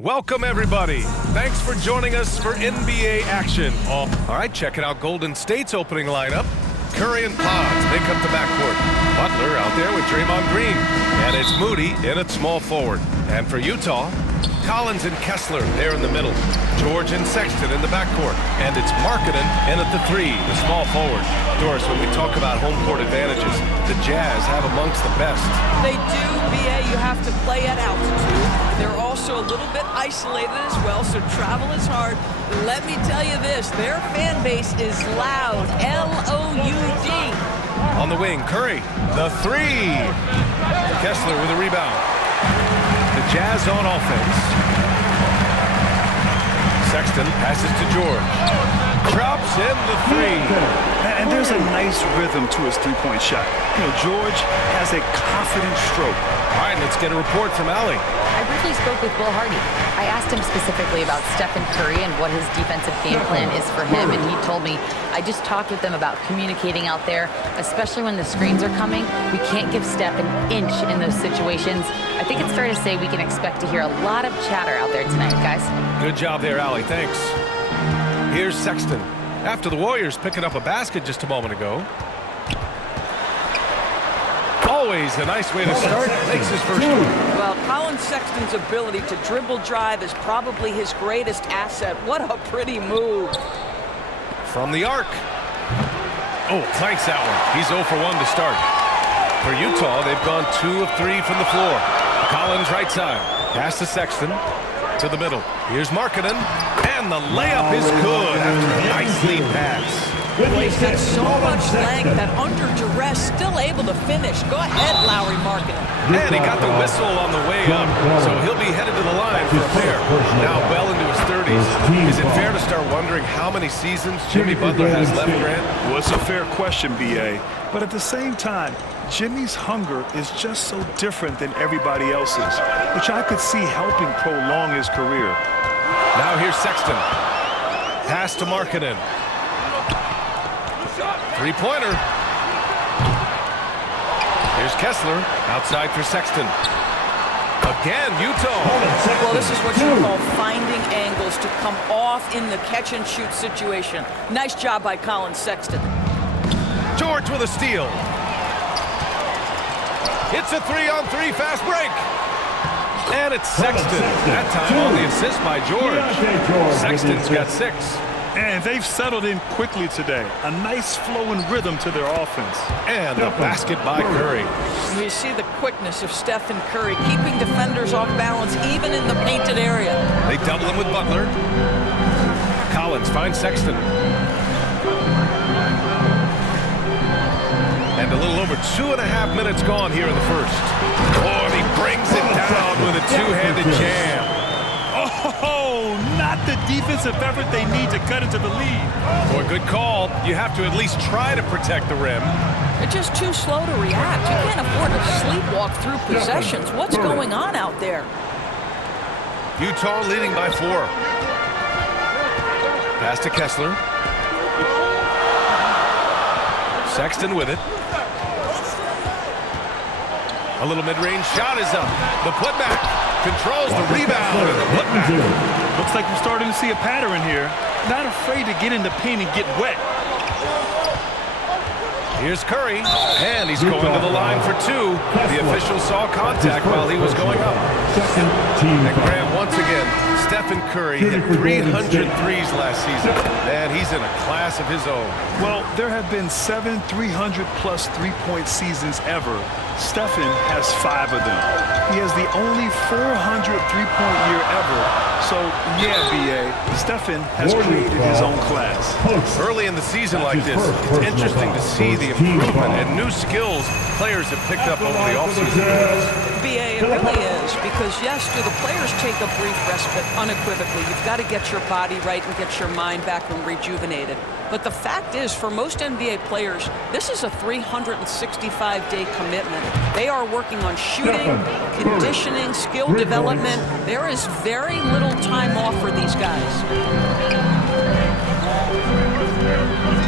Welcome, everybody. Thanks for joining us for NBA action. All right, checking out Golden State's opening lineup. Curry and Pods make up the backcourt. Butler out there with Draymond Green. And it's Moody in at small forward. And for Utah, Collins and Kessler there in the middle. George and Sexton in the backcourt. And it's Markkanen in at the three, the small forward. Doris, when we talk about home court advantages, the Jazz have amongst the best. They do, BA. You have to play at altitude. They're also a little bit isolated as well, so travel is hard. Let me tell you this, their fan base is loud, L-O-U-D. On the wing, Curry, the three. Kessler with a rebound. The Jazz on offense. Sexton passes to George. Drops in the three. And there's a nice rhythm to his three-point shot. You know, George has a confident stroke. All right, let's get a report from Allie. I briefly spoke with Will Hardy. I asked him specifically about Stephen Curry and what his defensive game plan is for him, and he told me, I just talked with them about communicating out there, especially when the screens are coming. We can't give Steph an inch in those situations. I think it's fair to say we can expect to hear a lot of chatter out there tonight, guys. Good job there, Allie. Thanks. Here's Sexton. After the Warriors picking up a basket just a moment ago. Always a nice way to start. Makes his first one. Well, Colin Sexton's ability to dribble drive is probably his greatest asset. What a pretty move. From the arc. Oh, planks that one. He's 0 for 1 to start. For Utah, they've gone 2 of 3 from the floor. Collins right side. Pass to Sexton. To the middle. Here's Markkanen. And the layup is good after a nice lead pass. Well, he's got so much length that under duress, still able to finish. Go ahead, Lowry Markkanen. And he got the whistle on the way up, so he'll be headed to the line for a pair. Now well into his 30s. Is it fair to start wondering how many seasons Jimmy Butler has left, Grant? Well, it's a fair question, B.A. But at the same time, Jimmy's hunger is just so different than everybody else's, which I could see helping prolong his career. Now here's Sexton. Pass to Markkanen. Three-pointer. Here's Kessler. Outside for Sexton. Again, Utah. Well, this is what you call finding angles to come off in the catch-and-shoot situation. Nice job by Colin Sexton. George with a steal. It's a 3-on-3 fast break. And it's Sexton. That time on the assist by George. Sexton's got 6. And they've settled in quickly today. A nice flow and rhythm to their offense. And the basket by Curry. You see the quickness of Steph and Curry, keeping defenders off balance even in the painted area. They double him with Butler. Collins finds Sexton. And a little over 2.5 minutes gone here in the first. Oh, and he brings it down with a two-handed jam. Oh, not the defensive effort they need to cut into the lead. Boy, good call. You have to at least try to protect the rim. They're just too slow to react. You can't afford to sleepwalk through possessions. What's going on out there? Utah leading by 4. Pass to Kessler. Sexton with it. A little mid-range shot is up. The putback. Controls the rebound and the putback. Looks like we're starting to see a pattern here. Not afraid to get in the paint and get wet. Here's Curry, and he's going to the line for 2. The official saw contact while he was going up. And Graham, once again, Stephen Curry hit 300 threes last season, and he's in a class of his own. Well, there have been 7 300-plus three-point seasons ever. Stephen has 5 of them. He has the only 400 three-point year ever. So, yeah, B.A., Stephen has created his own class. Early in the season like this, it's interesting to see the improvement and new skills players have picked up over the offseason. BA, it really is, because yes, do the players take a brief respite unequivocally? You've got to get your body right and get your mind back and rejuvenated. But the fact is, for most NBA players, this is a 365-day commitment. They are working on shooting, conditioning, skill development. There is very little time off for these guys.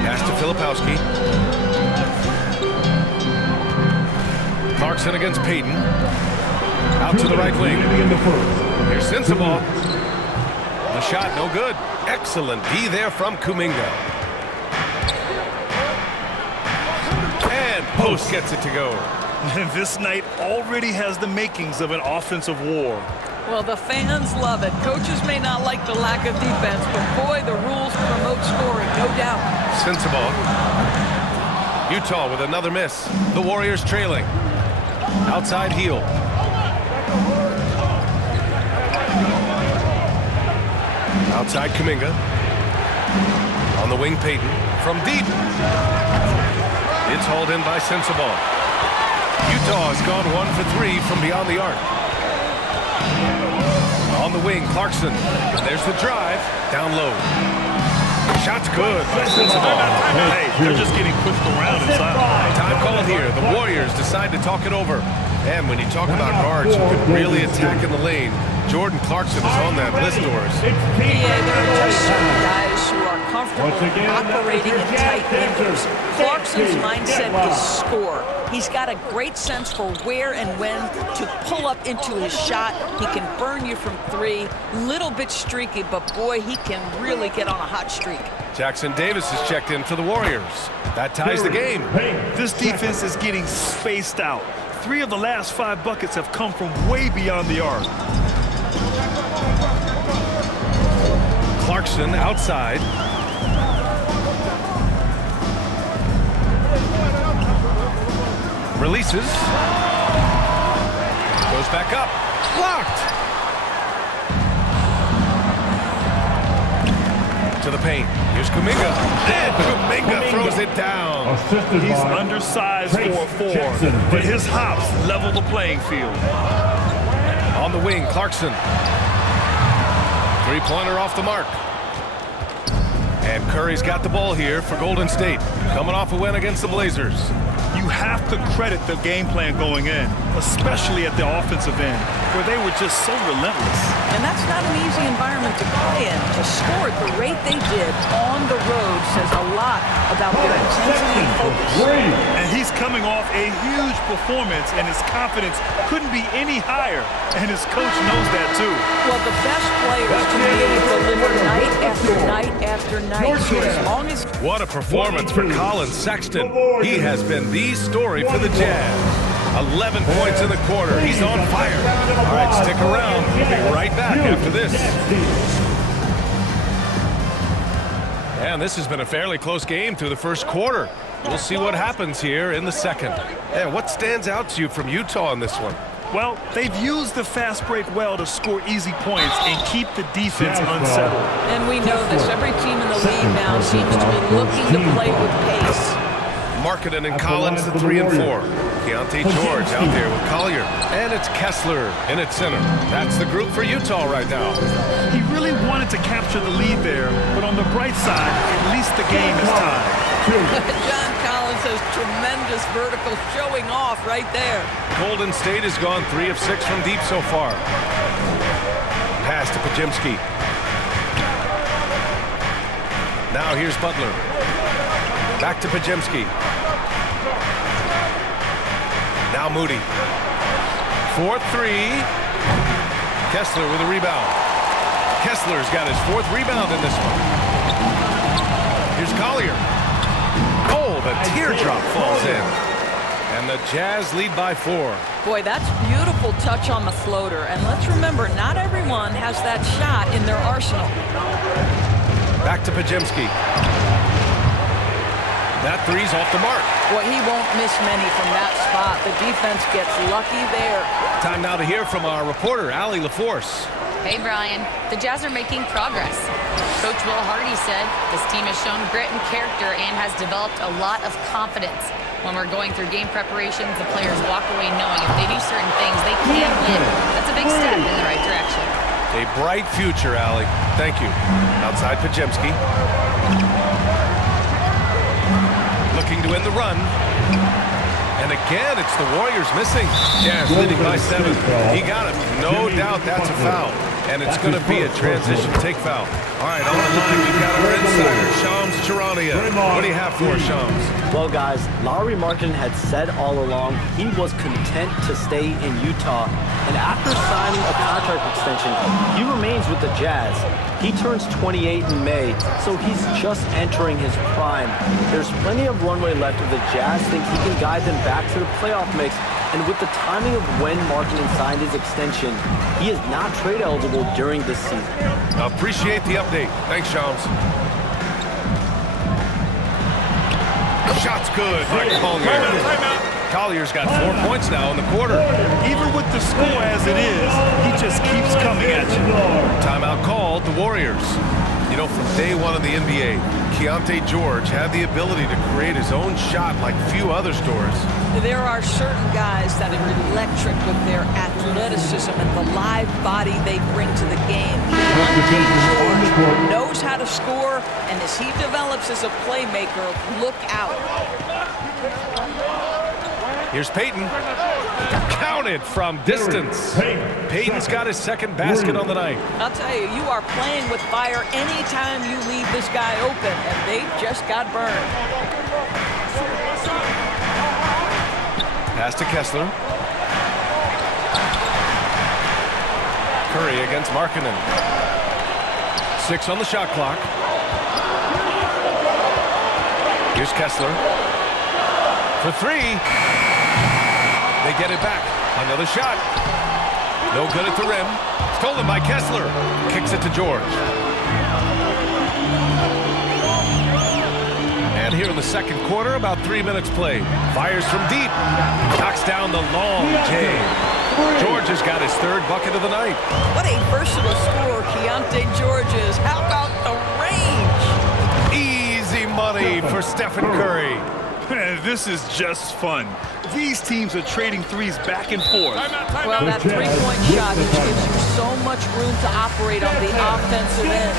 Pass to Filipowski. Clarkson against Payton. Out to the right wing. Here's Sensabaugh. The shot, no good. Excellent D there from Kuminga. And Post gets it to go. This night already has the makings of an offensive war. Well, the fans love it. Coaches may not like the lack of defense, but boy, the rules promote scoring, no doubt. Sensabaugh. Utah with another miss. The Warriors trailing. Outside heel. Outside Kuminga. On the wing, Payton. From deep. It's hauled in by Sensabaugh. Utah has gone 1 for 3 from beyond the arc. On the wing, Clarkson. There's the drive. Down low. Shot's good by Sensabaugh. Hey, they're just getting pushed around inside. Time called here. The Warriors decide to talk it over. And when you talk about guards who can really attack in the lane, Jordan Clarkson is on that list, Doris. Yeah, there are just certain guys who are comfortable operating in tight windows. Clarkson's mindset is score. He's got a great sense for where and when to pull up into his shot. He can burn you from 3. Little bit streaky, but boy, he can really get on a hot streak. Jackson Davis is checked in for the Warriors. That ties the game. This defense is getting spaced out. 3 of the last 5 buckets have come from way beyond the arc. Clarkson outside. Releases. Goes back up. Blocked. To the paint. Here's Kuminga. And Kuminga throws it down. He's undersized for a 4, but his hops level the playing field. On the wing, Clarkson. Three-pointer off the mark. And Curry's got the ball here for Golden State. Coming off a win against the Blazers. You have to credit the game plan going in, especially at the offensive end, where they were just so relentless. And that's not an easy environment to play in. To score at the rate they did on the road says a lot about their intensity and focus. And he's coming off a huge performance, and his confidence couldn't be any higher. And his coach knows that, too. Well, the best players to me deliver night after night after night. So as long as... What a performance for Colin Sexton. He has been the story for the Jazz. 11 points in the quarter. He's on fire. All right, stick around. We'll be right back after this. And this has been a fairly close game through the first quarter. We'll see what happens here in the second. And what stands out to you from Utah in this one? Well, they've used the fast break well to score easy points and keep the defense unsettled. And we know this. Every team in the league now seems to be looking to play with pace. Marketing and Collins, the 3 and 4. Keontae George out there with Collier. And it's Kessler in at center. That's the group for Utah right now. He really wanted to capture the lead there, but on the bright side, at least the game is tied. John Collins has tremendous vertical showing off right there. Golden State has gone 3 of 6 from deep so far. Pass to Pajemski. Now here's Butler. Back to Pajemski. Now Moody. 4-3. Kessler with a rebound. Kessler's got his 4th rebound in this one. Here's Collier. Oh, the teardrop falls in. And the Jazz lead by 4. Boy, that's beautiful touch on the floater. And let's remember, not everyone has that shot in their arsenal. Back to Pajemski. That 3's off the mark. Boy, he won't miss many from that spot. The defense gets lucky there. Time now to hear from our reporter, Allie LaForce. Hey, Brian. The Jazz are making progress. Coach Will Hardy said this team has shown grit and character and has developed a lot of confidence. When we're going through game preparations, the players walk away knowing if they do certain things, they can win. That's a big step in the right direction. A bright future, Allie. Thank you. Outside Pajemski. Looking to end the run. And again, it's the Warriors missing. Jazz leading by 7. He got it. No doubt that's a foul. And it's going to be a transition take foul. All right, on the line, we've got our insider, Shams Charania. What do you have for us, Shams? Well, guys, Lauri Markkanen had said all along he was content to stay in Utah. And after signing a contract extension, he remains with the Jazz. He turns 28 in May, so he's just entering his prime. There's plenty of runway left if the Jazz think he can guide them back to the playoff mix. And with the timing of when Markkanen signed his extension, he is not trade eligible during this season. Appreciate the update. Thanks, Shams. Shot's good by Collier. Collier's got 4 points now in the quarter. Even with the score as it is, he just keeps coming at you. Timeout called, the Warriors. You know, from day one of the NBA, Keontae George had the ability to create his own shot like few other stores. There are certain guys that are electric with their athleticism and the live body they bring to the game. Keontae George knows how to score, and as he develops as a playmaker, look out. Here's Payton. Counted from distance. Payton's got his second basket on the night. I'll tell you, you are playing with fire anytime you leave this guy open, and they just got burned. Pass to Kessler. Curry against Markkanen. 6 on the shot clock. Here's Kessler. For 3. They get it back. Another shot. No good at the rim. Stolen by Kessler. Kicks it to George. And here in the second quarter, about 3 minutes played. Fires from deep. Knocks down the long J. George has got his 3rd bucket of the night. What a versatile scorer Keontae George is. How about the range? Easy money for Stephen Curry. Man, this is just fun. These teams are trading threes back and forth. Well, that three-point shot just gives you so much room to operate on the offensive end.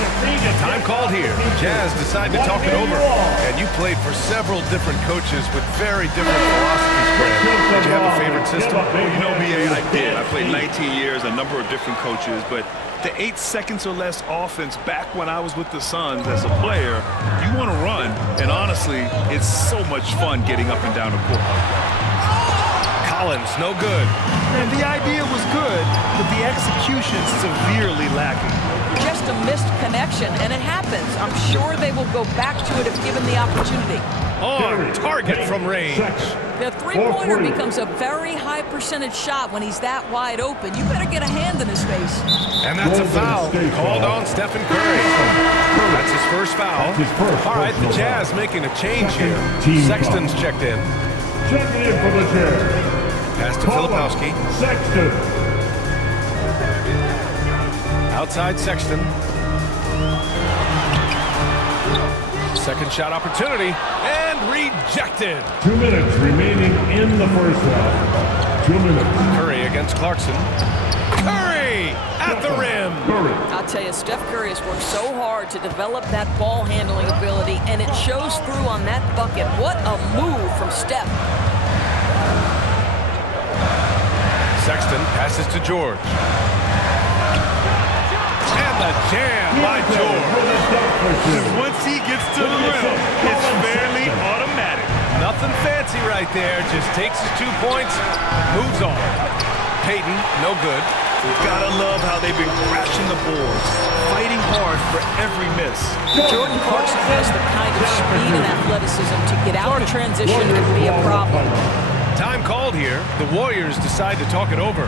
Time called here. Jazz decide to talk it over. And you played for several different coaches with very different philosophies, Brad. Did you have a favorite system? Well, you know, BA, I did. I played 19 years, a number of different coaches, but the 8 seconds or less offense back when I was with the Suns as a player, you want to run, and honestly, it's so much fun getting up and down the court. Collins, no good. And the idea was good, but the execution severely lacking. Just a missed connection, and it happens. I'm sure they will go back to it if given the opportunity. On target from range. The three-pointer becomes a very high percentage shot when he's that wide open. You better get a hand in his face. And that's a foul called on Stephen Curry. That's his first foul. All right, the Jazz making a change here. Sexton's checked in. Checking in for the Jazz. Pass to Filipowski. Sexton. Outside Sexton. Second shot opportunity and rejected. 2 minutes remaining in the first half. 2 minutes. Curry against Clarkson. Curry at the rim. I'll tell you, Steph Curry has worked so hard to develop that ball handling ability, and it shows through on that bucket. What a move from Steph. Sexton passes to George. And the jam by George. Once he gets to the rim, it's fairly automatic. Nothing fancy right there. Just takes his 2 points, moves on. Payton, no good. Gotta love how they've been crashing the boards, fighting hard for every miss. Jordan Clarkson has the kind of speed and athleticism to get out in transition and be a problem. Time called here. The Warriors decide to talk it over.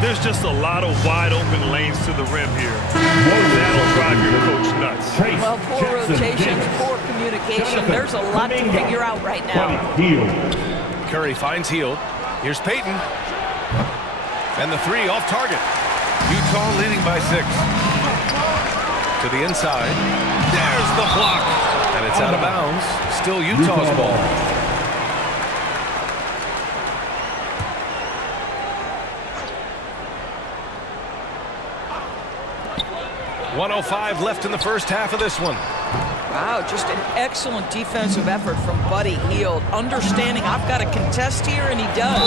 There's just a lot of wide open lanes to the rim here. That'll drive your coach nuts. Well, poor rotations, poor communication. There's a lot to figure out right now. Curry finds Hield. Here's Payton. And the 3 off target. Utah leading by 6. To the inside. There's the block. And it's out of bounds. Still Utah's ball. .105 left in the first half of this one. Wow, just an excellent defensive effort from Buddy Hield. Understanding I've got to contest here, and he does.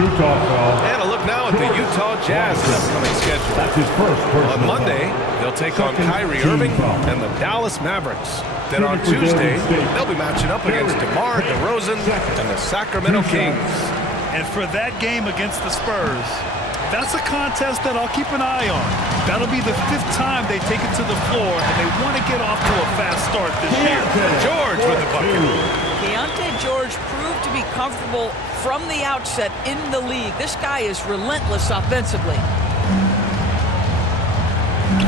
Utah foul. And a look now at the Utah Jazz's upcoming schedule. That's his first personal On Monday, foul. they'll take on Second Kyrie team Irving foul. and the Dallas Mavericks. Then on Shooting for Tuesday, Golden State. they'll be matching up against DeMar DeRozan and the Sacramento Kings. And for that game against the Spurs, that's a contest that I'll keep an eye on. That'll be the 5th time they take it to the floor, and they want to get off to a fast start this year. George with the bucket. Keontae George proved to be comfortable from the outset in the league. This guy is relentless offensively.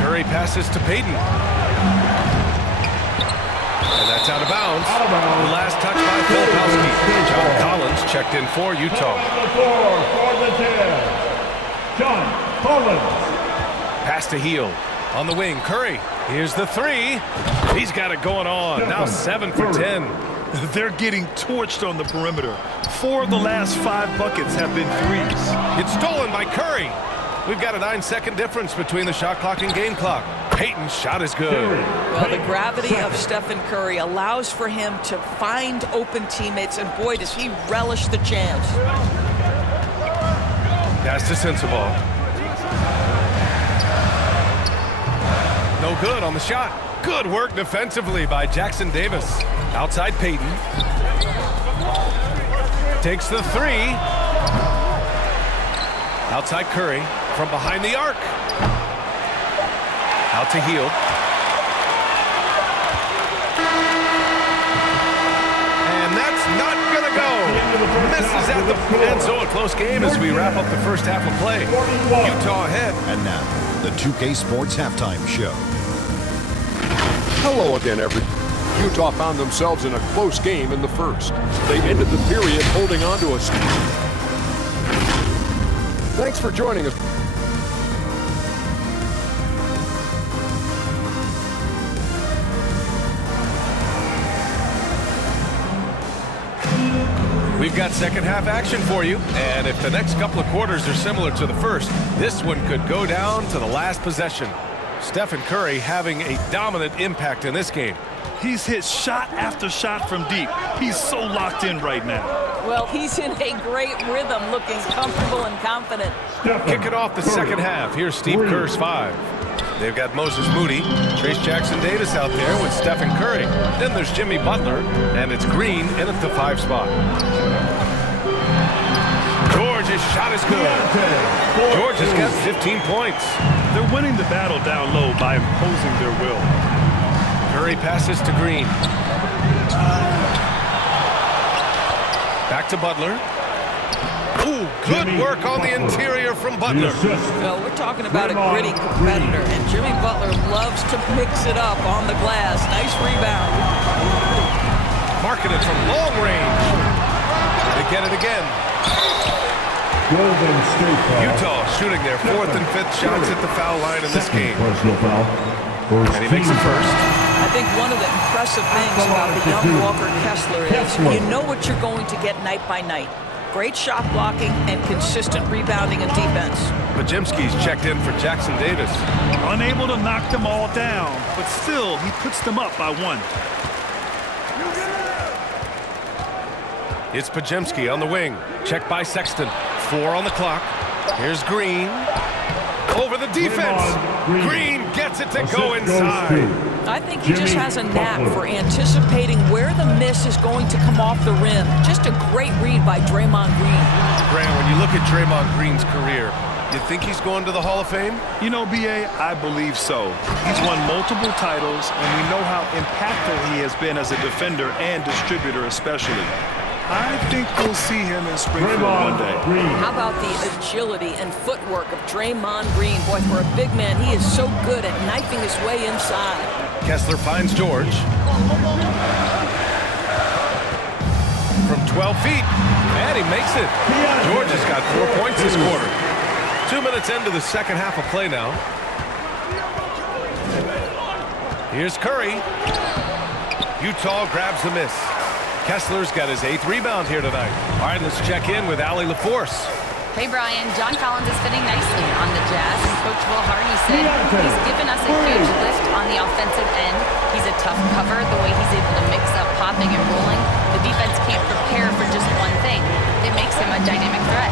Curry passes to Payton. And that's out of bounds. The last touch by Filipowski. John Collins checked in for Utah. On the floor for the Jazz, John Collins. Pass to Hield. On the wing, Curry. Here's the three. He's got it going on. Now 7 for 10. They're getting torched on the perimeter. 4 of the last 5 buckets have been threes. It's stolen by Curry. We've got a 9-second difference between the shot clock and game clock. Payton's shot is good. Well, the gravity of Stephen Curry allows for him to find open teammates, and boy, does he relish the chance. Pass to Sensabaugh. No good on the shot. Good work defensively by Jackson Davis. Outside Payton. Takes the three. Outside Curry from behind the arc. Out to Hield. And that's not going to go. Misses at the end. So a close game as we wrap up the first half of play. Utah ahead. And now, the 2K Sports Halftime Show. Hello again, everyone. Utah found themselves in a close game in the first. They ended the period holding on to us. Thanks for joining us. We've got second half action for you, and if the next couple of quarters are similar to the first, this one could go down to the last possession. Stephen Curry having a dominant impact in this game. He's hit shot after shot from deep. He's so locked in right now. Well, he's in a great rhythm, looking comfortable and confident. Kicking off the second half, here's Steve Kerr's 5. They've got Moses Moody, Trace Jackson Davis out there with Stephen Curry. Then there's Jimmy Butler, and it's Green in at the 5 spot. George's shot is good. George has got 15 points. They're winning the battle down low by imposing their will. Curry passes to Green. Back to Butler. Ooh, good work on the interior from Butler. Well, we're talking about a gritty competitor, and Jimmy Butler loves to mix it up on the glass. Nice rebound. Marking it from long range. They get it again. Golden State foul. Utah shooting their 4th and 5th shots at the foul line in this game. Personal foul. First And he makes it team. first. I think one of the impressive things about the young Walker Kessler is you know what you're going to get night by night. Great shot blocking and consistent rebounding and defense. Pajemski's checked in for Jackson Davis. Unable to knock them all down, but still, he puts them up by 1. It's Pajemski on the wing. Checked by Sexton. 4 on the clock. Here's Green. Over the defense. Green gets it to go inside. I think he just has a knack for anticipating where the miss is going to come off the rim. Just a great read by Draymond Green. Grant, when you look at Draymond Green's career, you think he's going to the Hall of Fame? You know, B.A., I believe so. He's won multiple titles, and we know how impactful he has been as a defender and distributor especially. I think we'll see him in Springfield one day. How about the agility and footwork of Draymond Green? Boy, for a big man, he is so good at knifing his way inside. Kessler finds George. From 12 feet, and he makes it. George has got 4 points this quarter. 2 minutes into the second half of play now. Here's Curry. Utah grabs the miss. Kessler's got his 8th rebound here tonight. All right, let's check in with Allie LaForce. Hey, Brian. John Collins is fitting nicely on the Jazz. Coach Will Harney said he's given us a huge lift on the offensive end. He's a tough cover. The way he's able to mix up popping and rolling, the defense can't prepare for just one thing. It makes him a dynamic threat.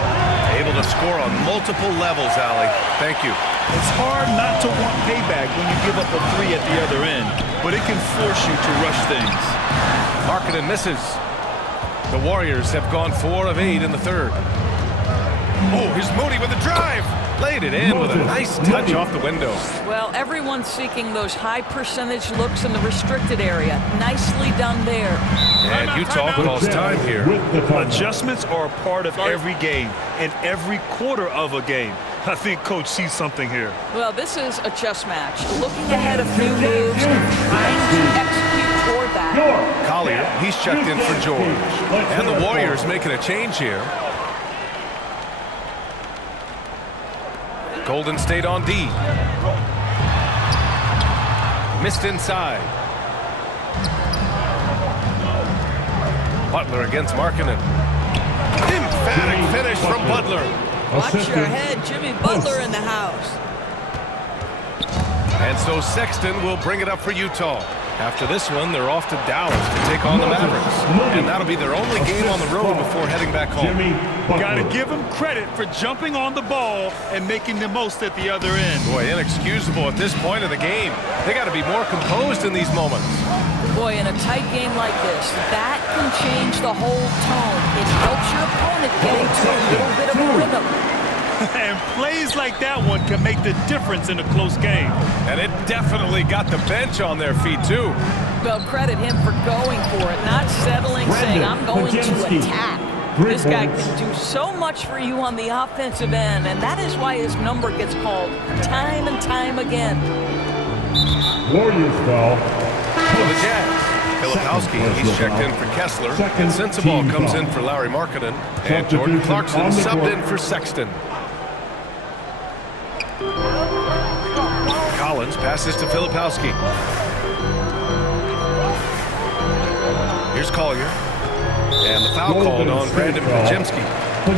Able to score on multiple levels, Allie. Thank you. It's hard not to want payback when you give up a 3 at the other end, but it can force you to rush things. Markkanen misses. The Warriors have gone 4 of 8 in the third. Oh, here's Moody with a drive. Laid it in with a nice touch off the window. Well, everyone's seeking those high percentage looks in the restricted area. Nicely done there. And Utah calls time here. Adjustments are a part of every game and every quarter of a game. I think Coach sees something here. Well, this is a chess match. Looking ahead a few moves and trying to execute toward that. Collier, he's checked in for George. And the Warriors making a change here. Golden State on D. Missed inside. Butler against Markkanen. Emphatic finish from Butler. Watch your head, Jimmy Butler in the house. And so Sexton will bring it up for Utah. After this one, they're off to Dallas to take on the Mavericks. And that'll be their only game on the road before heading back home. Got to give him credit for jumping on the ball and making the most at the other end. Boy, inexcusable at this point of the game. They got to be more composed in these moments. Boy, in a tight game like this, that can change the whole tone. It helps your opponent get into a little bit of a rhythm. And plays like that one can make the difference in a close game. And it definitely got the bench on their feet, too. Well, credit him for going for it, not settling, saying, I'm going to attack. This guy can do so much for you on the offensive end, and that is why his number gets called time and time again. Warriors foul. For the Jazz, Filipowski, he's checked in for Kessler. And Sensabaugh comes in for Larry Markkanen. And Jordan Clarkson subbed in for Sexton. Collins passes to Filipowski. Here's Collier. And the foul called on Brandon Podziemski.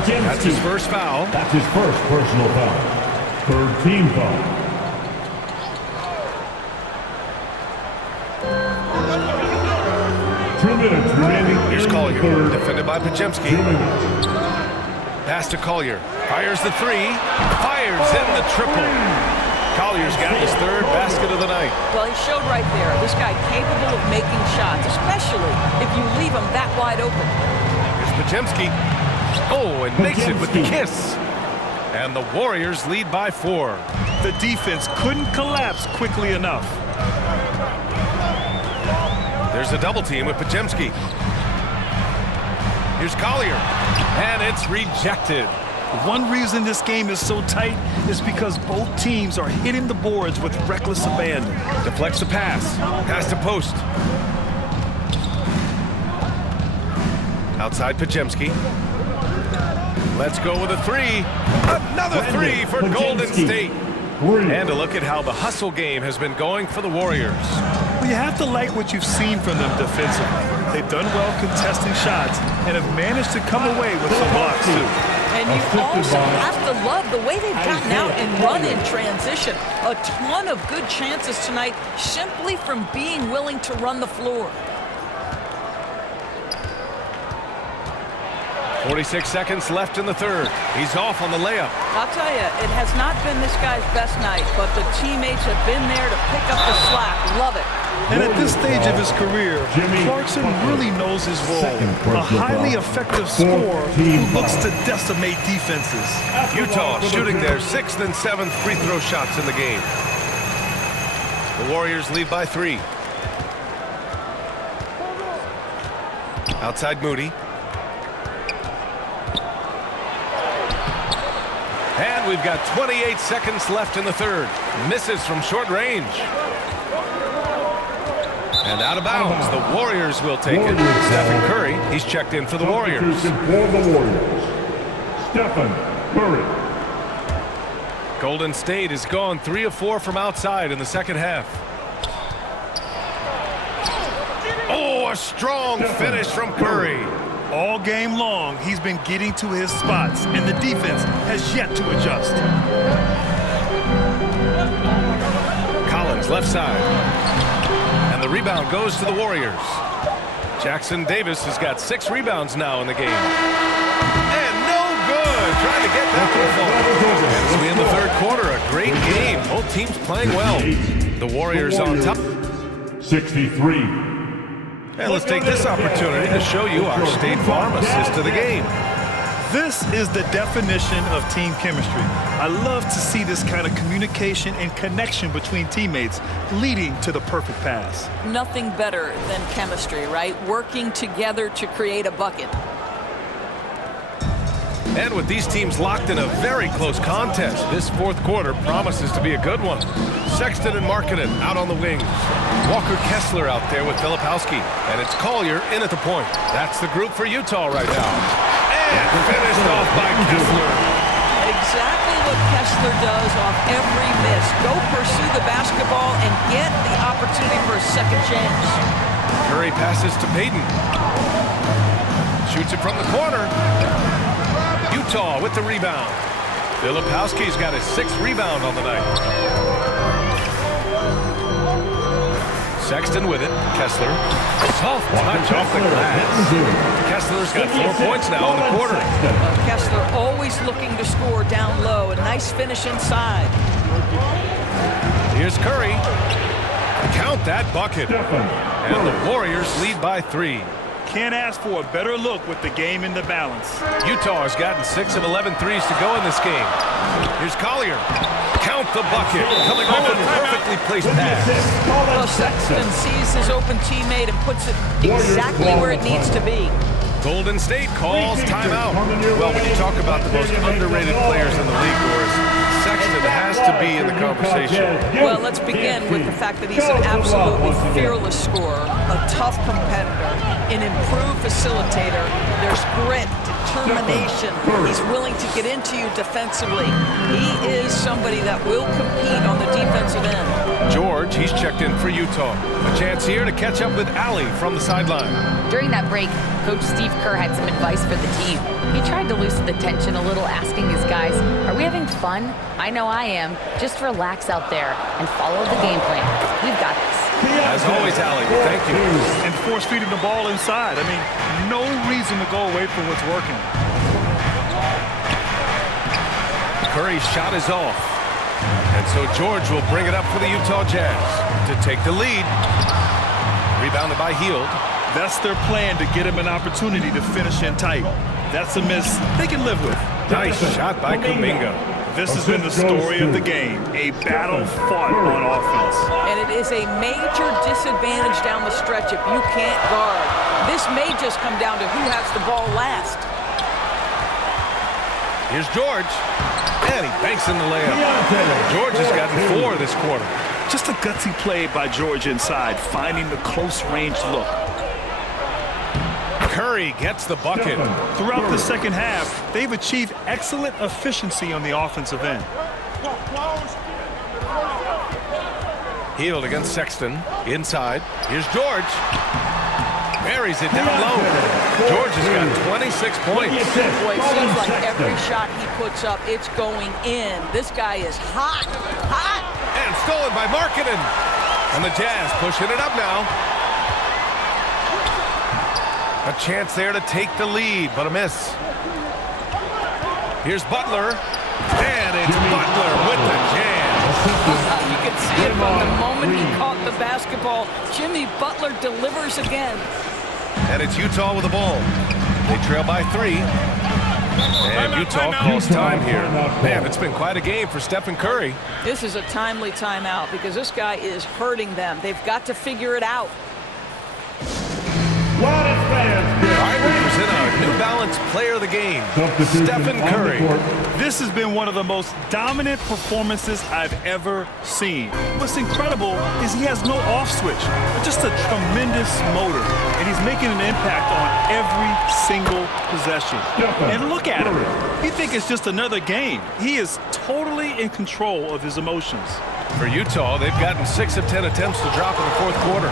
That's his first foul. That's his first personal foul. Third team foul. Here's Collier, defended by Podziemski. Pass to Collier. Fires the 3. Fires in the triple. Collier's got his third basket of the night. Well, he showed right there. This guy capable of making shots, especially if you leave him that wide open. Here's Podziemski. Oh, and makes it with the kiss. And the Warriors lead by 4. The defense couldn't collapse quickly enough. There's a double team with Podziemski. Here's Collier. And it's rejected. One reason this game is so tight is because both teams are hitting the boards with reckless abandon. Deflects the pass. Pass to post. Outside Podziemski. Let's go with a 3. Another 3 for Golden State. And a look at how the hustle game has been going for the Warriors. Well, you have to like what you've seen from them defensively. They've done well contesting shots and have managed to come away with some blocks, too. And you also have to love the way they've gotten out and run in transition. A ton of good chances tonight simply from being willing to run the floor. 46 seconds left in the third. He's off on the layup. I'll tell you, it has not been this guy's best night, but the teammates have been there to pick up the slack. Love it. And at this stage of his career, Clarkson really knows his role. A highly effective scorer who looks to decimate defenses. Utah shooting their 6th and 7th free throw shots in the game. The Warriors lead by 3. Outside Moody. And we've got 28 seconds left in the third. Misses from short range. And out of bounds, the Warriors will take it. Stephen Curry, he's checked in for the Warriors. Stephen Curry. Golden State has gone 3 of 4 from outside in the second half. Oh, a strong finish from Curry. All game long, he's been getting to his spots, and the defense has yet to adjust. Collins, left side. And the rebound goes to the Warriors. Jackson Davis has got 6 rebounds now in the game. And no good. Trying to get that one fall. As we in the third quarter, a great game. Both teams playing well. The Warriors on top. 63. And let's take this opportunity to show you our State Farm assist to the game. This is the definition of team chemistry. I love to see this kind of communication and connection between teammates leading to the perfect pass. Nothing better than chemistry, right? Working together to create a bucket. And with these teams locked in a very close contest, this fourth quarter promises to be a good one. Sexton and Markkanen out on the wings. Walker Kessler out there with Filipowski. And it's Collier in at the point. That's the group for Utah right now. And finished off by Kessler. Exactly what Kessler does off every miss. Go pursue the basketball and get the opportunity for a second chance. Curry passes to Payton. Shoots it from the corner. Utah with the rebound. Filipowski's got his 6th rebound on the night. Sexton with it. Kessler. Soft touch off the glass. Kessler's got 4 points now in the quarter. Kessler always looking to score down low. A nice finish inside. Here's Curry. Count that bucket. And the Warriors lead by 3. Can't ask for a better look with the game in the balance. Utah has gotten 6 of 11 threes to go in this game. Here's Collier. Count the bucket. Coming off a perfectly placed pass. Well, Sexton sees his open teammate and puts it exactly where it needs to be. Golden State calls timeout. Well, when you talk about the most underrated players in the league, Doris, Sexton has to be in the conversation. Well, let's begin with the fact that he's an absolutely fearless scorer, a tough competitor, an improved facilitator. There's grit, determination. He's willing to get into you defensively. He is somebody that will compete on the defensive end. George, he's checked in for Utah. A chance here to catch up with Allie from the sideline. During that break, Coach Steve Kerr had some advice for the team. He tried to loosen the tension a little, asking his guys, are we having fun? I know I am. Just relax out there and follow the game plan. We've got this. As always, Allie, thank you. And force feeding the ball inside. I mean, no reason to go away from what's working. Curry's shot is off. And so George will bring it up for the Utah Jazz to take the lead. Rebounded by Hield. That's their plan, to get him an opportunity to finish in tight. That's a miss they can live with. Nice shot by Kuminga. This has been the story of the game, a battle fought on offense. And it is a major disadvantage down the stretch if you can't guard. This may just come down to who has the ball last. Here's George. And he banks in the layup. George has gotten 4 this quarter. Just a gutsy play by George inside, finding the close-range look. Curry gets the bucket. Throughout the second half, they've achieved excellent efficiency on the offensive end. Hield against Sexton. Inside. Here's George. Buries it down low. George has got 26 points. Boy, it seems like every shot he puts up, it's going in. This guy is hot, hot. And stolen by Markkanen. And the Jazz pushing it up now. A chance there to take the lead, but a miss. Here's Butler. And it's Butler with the jam. You can see it from the moment he caught the basketball. Jimmy Butler delivers again. And it's Utah with the ball. They trail by 3. And Utah calls time here. Man, it's been quite a game for Stephen Curry. This is a timely timeout because this guy is hurting them. They've got to figure it out. All right, we present our New Balance player of the game, Stephen Curry. This has been one of the most dominant performances I've ever seen. What's incredible is he has no off switch, just a tremendous motor, and he's making an impact on every single possession. And look at him. You think it's just another game. He is totally in control of his emotions. For Utah, they've gotten 6 of 10 attempts to drop in the fourth quarter.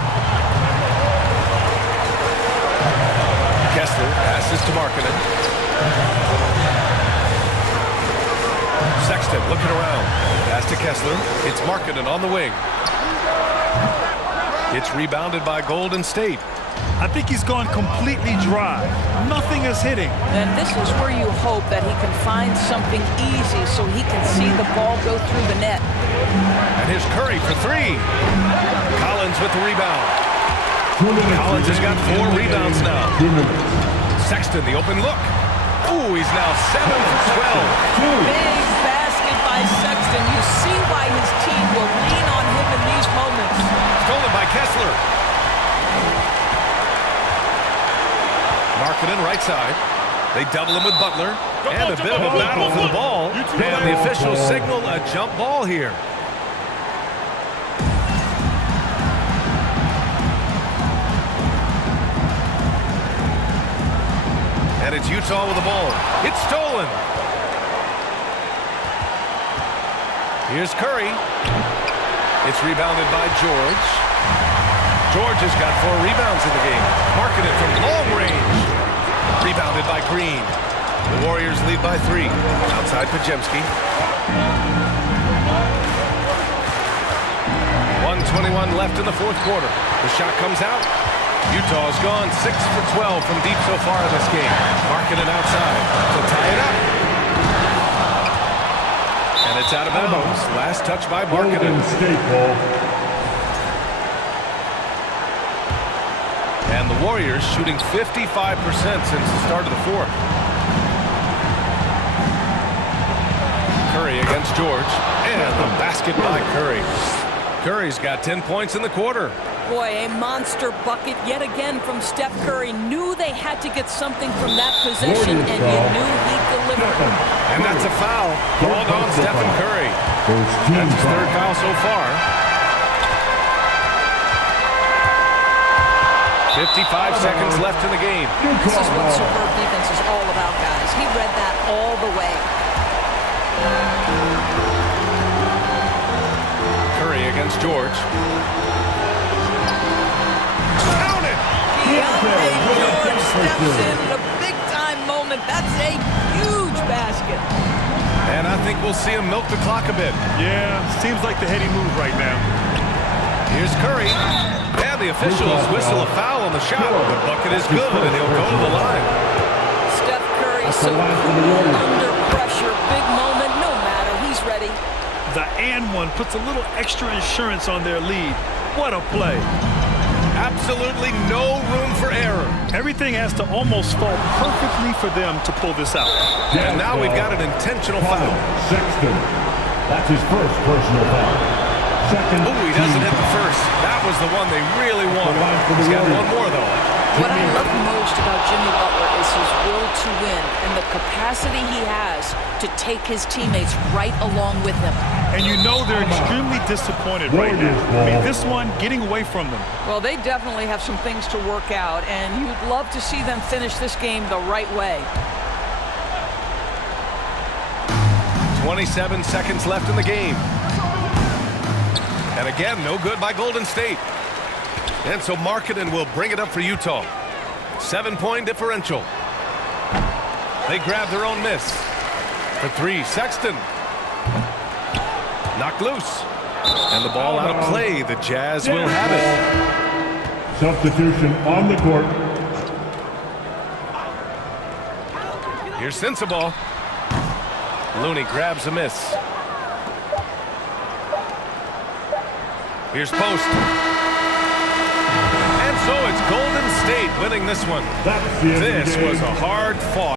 Kessler passes to Markkinen. Sexton looking around. Pass to Kessler. It's Markkinen on the wing. It's rebounded by Golden State. I think he's gone completely dry. Nothing is hitting. And this is where you hope that he can find something easy so he can see the ball go through the net. And here's Curry for three. Collins with the rebound. Collins has got 4 rebounds now. Sexton, the open look. Ooh, he's now 7 for 12. Big basket by Sexton. You see why his team will lean on him in these moments. Stolen by Kessler. Markkinen right side. They double him with Butler. And a bit of a battle for the ball. And the officials signal a jump ball here. And it's Utah with the ball. It's stolen. Here's Curry. It's rebounded by George. George has got 4 rebounds in the game. Markkinen from long range. Rebounded by Green. The Warriors lead by 3. Outside Pajemski. 1:21 left in the 4th quarter. The shot comes out. Utah's gone 6 for 12 from deep so far in this game. Markkinen outside to tie it up. And it's out of bounds. Last touch by Markkinen. Golden State ball. And the Warriors shooting 55% since the start of the 4th. Curry against George. And the basket by Curry. Curry's got 10 points in the quarter. Boy, a monster bucket yet again from Steph Curry. Knew they had to get something from that possession, and you knew he'd deliver. And that's a foul called on Stephen Curry. That's his 3rd foul so far. 55 seconds left in the game. This is what superb defense is all about, guys. He read that all the way. Curry against George. Count it! Deontay George steps in at a big-time moment. That's a huge basket. And I think we'll see him milk the clock a bit. Yeah, seems like the heady move right now. Here's Curry. And the officials whistle a foul on the shot. The bucket is good, and he'll go to the line. Steph Curry so cool under pressure. Big moment, no matter. He's ready. The and one puts a little extra insurance on their lead. What a play. Absolutely no room for error. Everything has to almost fall perfectly for them to pull this out. And now we've got an intentional foul. Sexton. That's his first personal foul. Second. Oh, he doesn't hit the first. That was the one they really wanted. He's got one more, though. What I love most about Jimmy Butler is his will to win and the capacity he has to take his teammates right along with him. And you know they're extremely disappointed right now. I mean, this one getting away from them. Well, they definitely have some things to work out, and you'd love to see them finish this game the right way. 27 seconds left in the game. And again, no good by Golden State. And so Markkinen will bring it up for Utah. 7-point differential. They grab their own miss. For 3, Sexton. Knocked loose. And the ball out of play. The Jazz will have it. Substitution on the court. Here's Sensabaugh. Looney grabs a miss. Here's Post. And so it's Golden State winning this one. This was a hard fought.